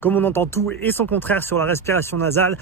Comme on entend tout et son contraire sur la respiration nasale,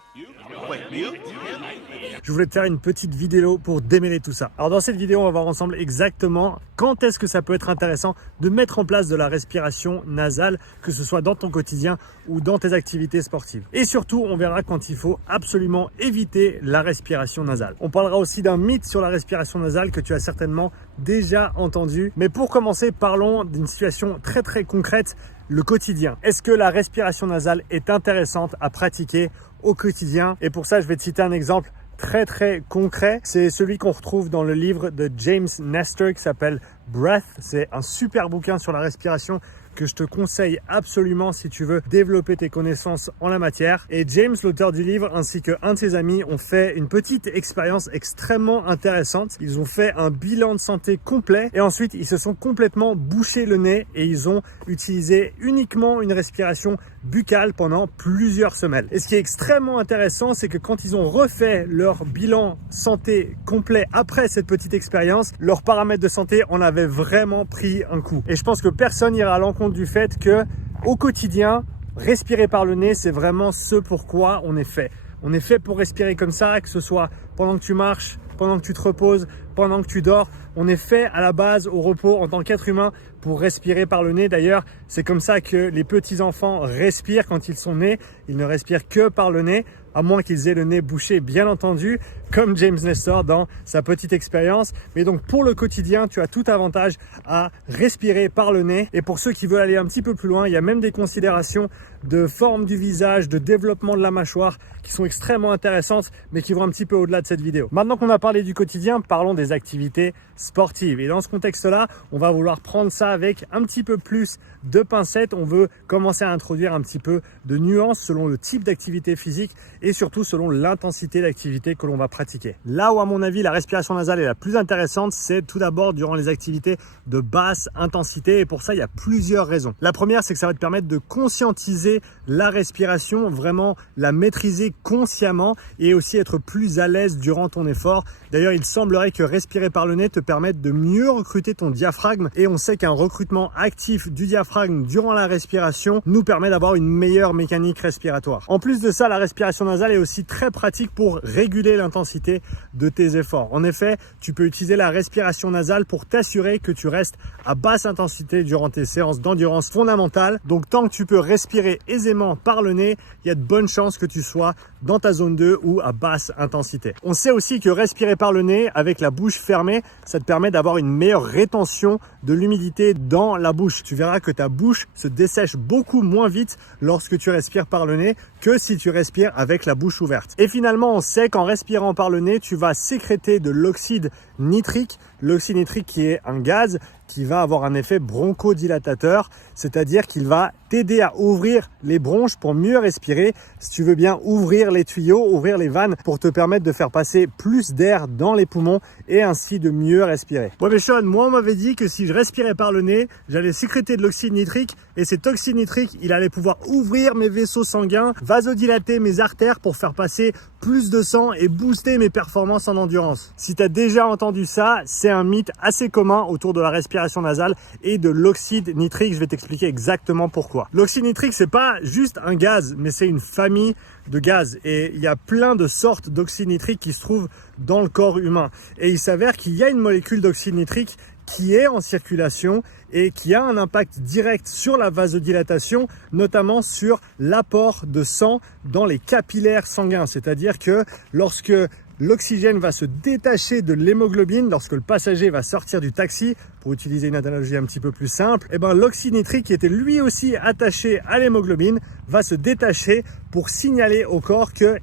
je voulais te faire une petite vidéo pour démêler tout ça. Alors dans cette vidéo, on va voir ensemble exactement quand est-ce que ça peut être intéressant de mettre en place de la respiration nasale, que ce soit dans ton quotidien ou dans tes activités sportives. Et surtout, on verra quand il faut absolument éviter la respiration nasale. On parlera aussi d'un mythe sur la respiration nasale que tu as certainement déjà entendu. Mais pour commencer, parlons d'une situation très concrète, le quotidien. Est-ce que la respiration nasale est intéressante à pratiquer au quotidien? Et pour ça, je vais te citer un exemple très concret. C'est celui qu'on retrouve dans le livre de James Nestor qui s'appelle Breath. C'est un super bouquin sur la respiration que je te conseille absolument si tu veux développer tes connaissances en la matière. Et James, l'auteur du livre, ainsi qu'un de ses amis ont fait une petite expérience extrêmement intéressante. Ils ont fait un bilan de santé complet et ensuite ils se sont complètement bouchés le nez et ils ont utilisé uniquement une respiration buccale pendant plusieurs semaines. Et ce qui est extrêmement intéressant, c'est que quand ils ont refait leur bilan santé complet après cette petite expérience, leurs paramètres de santé en avaient vraiment pris un coup. Et je pense que personne n'ira à l'encontre du fait que au quotidien, respirer par le nez, c'est vraiment ce pourquoi on est fait. On est fait pour respirer comme ça, que ce soit pendant que tu marches, pendant que tu te reposes, pendant que tu dors. On est fait à la base au repos en tant qu'être humain pour respirer par le nez. D'ailleurs, c'est comme ça que les petits enfants respirent quand ils sont nés. Ils ne respirent que par le nez, à moins qu'ils aient le nez bouché, bien entendu, comme James Nestor dans sa petite expérience. Mais donc pour le quotidien, tu as tout avantage à respirer par le nez. Et pour ceux qui veulent aller un petit peu plus loin, il y a même des considérations de forme du visage, de développement de la mâchoire qui sont extrêmement intéressantes, mais qui vont un petit peu au-delà de cette vidéo. Maintenant qu'on a parlé du quotidien, parlons des activités sportives. Et dans ce contexte-là, on va vouloir prendre ça avec un petit peu plus de pincettes. On veut commencer à introduire un petit peu de nuances selon le type d'activité physique et surtout selon l'intensité d'activité que l'on va pratiquer. Là où à mon avis la respiration nasale est la plus intéressante, c'est tout d'abord durant les activités de basse intensité, et pour ça il y a plusieurs raisons. La première, c'est que ça va te permettre de conscientiser la respiration, vraiment la maîtriser consciemment et aussi être plus à l'aise durant ton effort. D'ailleurs, il semblerait que respirer par le nez te permette de mieux recruter ton diaphragme, et on sait qu'un recrutement actif du diaphragme durant la respiration nous permet d'avoir une meilleure mécanique respiratoire. En plus de ça, la respiration nasale est aussi très pratique pour réguler l'intensité de tes efforts. En effet, tu peux utiliser la respiration nasale pour t'assurer que tu restes à basse intensité durant tes séances d'endurance fondamentale. Donc tant que tu peux respirer aisément par le nez, il y a de bonnes chances que tu sois dans ta zone 2 ou à basse intensité. On sait aussi que respirer par le nez avec la bouche fermée, ça te permet d'avoir une meilleure rétention de l'humidité dans la bouche. Tu verras que ta bouche se dessèche beaucoup moins vite lorsque tu respires par le nez que si tu respires avec la bouche ouverte. Et finalement, on sait qu'en respirant par le nez, tu vas sécréter de l'oxyde nitrique. L'oxyde nitrique qui est un gaz qui va avoir un effet bronchodilatateur, c'est-à-dire qu'il va t'aider à ouvrir les bronches pour mieux respirer. Si tu veux bien ouvrir les tuyaux, ouvrir les vannes pour te permettre de faire passer plus d'air dans les poumons et ainsi de mieux respirer. Bon mais Sean, moi on m'avait dit que si je respirais par le nez, j'allais sécréter de l'oxyde nitrique, et cet oxyde nitrique, il allait pouvoir ouvrir mes vaisseaux sanguins, vasodilater mes artères pour faire passer plus de sang et booster mes performances en endurance. Si tu as déjà entendu ça, c'est un mythe assez commun autour de la respiration nasale et de l'oxyde nitrique. Je vais t'expliquer exactement pourquoi. L'oxyde nitrique, c'est pas juste un gaz, mais c'est une famille de gaz, et il y a plein de sortes d'oxyde nitrique qui se trouvent dans le corps humain. Et il s'avère qu'il y a une molécule d'oxyde nitrique qui est en circulation et qui a un impact direct sur la vasodilatation, notamment sur l'apport de sang dans les capillaires sanguins. C'est-à-dire que lorsque l'oxygène va se détacher de l'hémoglobine, lorsque le passager va sortir du taxi, pour utiliser une analogie un petit peu plus simple, et l'oxyde nitrique qui était lui aussi attaché à l'hémoglobine va se détacher pour signaler au corps que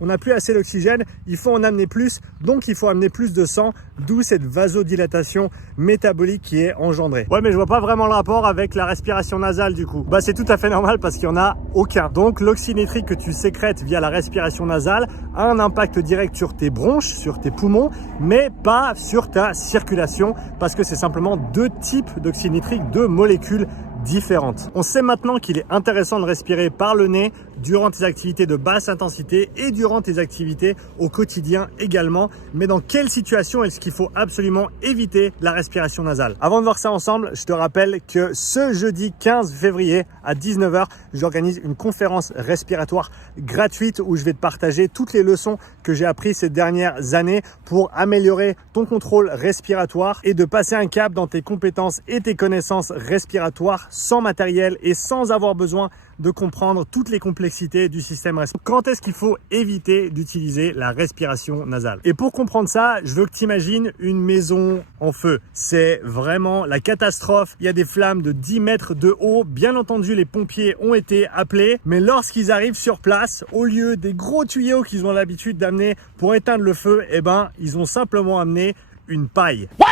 on n'a plus assez d'oxygène, il faut en amener plus, donc il faut amener plus de sang, d'où cette vasodilatation métabolique qui est engendrée. Ouais, mais je vois pas vraiment le rapport avec la respiration nasale du coup. C'est tout à fait normal parce qu'il n'y en a aucun. Donc l'oxyde nitrique que tu sécrètes via la respiration nasale a un impact direct sur tes bronches, sur tes poumons, mais pas sur ta circulation, parce que c'est simplement deux types d'oxyde nitrique, deux molécules différentes. On sait maintenant qu'il est intéressant de respirer par le nez durant tes activités de basse intensité et durant tes activités au quotidien également. Mais dans quelle situation est-ce qu'il faut absolument éviter la respiration nasale? Avant de voir ça ensemble, je te rappelle que ce jeudi 15 février à 19 h, j'organise une conférence respiratoire gratuite où je vais te partager toutes les leçons que j'ai apprises ces dernières années pour améliorer ton contrôle respiratoire et de passer un cap dans tes compétences et tes connaissances respiratoires sans matériel et sans avoir besoin de comprendre toutes les complexités du système respiratoire. Quand est-ce qu'il faut éviter d'utiliser la respiration nasale? Et pour comprendre ça, je veux que tu imagines une maison en feu. C'est vraiment la catastrophe. Il y a des flammes de 10 mètres de haut. Bien entendu, les pompiers ont été appelés. Mais lorsqu'ils arrivent sur place, au lieu des gros tuyaux qu'ils ont l'habitude d'amener pour éteindre le feu, eh ben, ils ont simplement amené une paille. What?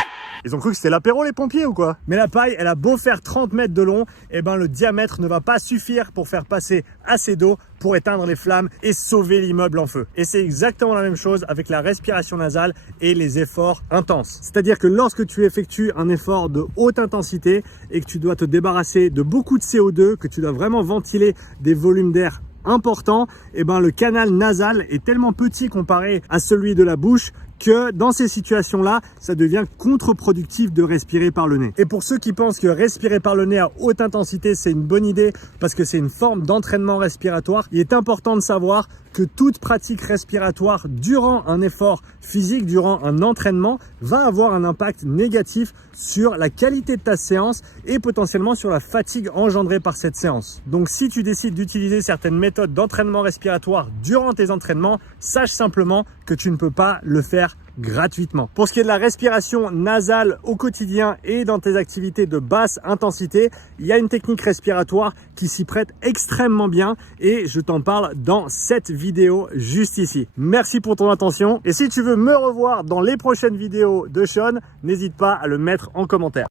Ils ont cru que c'était l'apéro les pompiers ou quoi? Mais la paille, elle a beau faire 30 mètres de long, eh ben le diamètre ne va pas suffire pour faire passer assez d'eau pour éteindre les flammes et sauver l'immeuble en feu. Et c'est exactement la même chose avec la respiration nasale et les efforts intenses. C'est-à-dire que lorsque tu effectues un effort de haute intensité et que tu dois te débarrasser de beaucoup de CO2, que tu dois vraiment ventiler des volumes d'air importants, eh ben le canal nasal est tellement petit comparé à celui de la bouche que dans ces situations-là, ça devient contre-productif de respirer par le nez. Et pour ceux qui pensent que respirer par le nez à haute intensité, c'est une bonne idée parce que c'est une forme d'entraînement respiratoire, il est important de savoir que toute pratique respiratoire durant un effort physique, durant un entraînement, va avoir un impact négatif sur la qualité de ta séance et potentiellement sur la fatigue engendrée par cette séance. Donc si tu décides d'utiliser certaines méthodes d'entraînement respiratoire durant tes entraînements, sache simplement que tu ne peux pas le faire gratuitement. Pour ce qui est de la respiration nasale au quotidien et dans tes activités de basse intensité, il y a une technique respiratoire qui s'y prête extrêmement bien et je t'en parle dans cette vidéo juste ici. Merci pour ton attention et si tu veux me revoir dans les prochaines vidéos de Sean, n'hésite pas à le mettre en commentaire.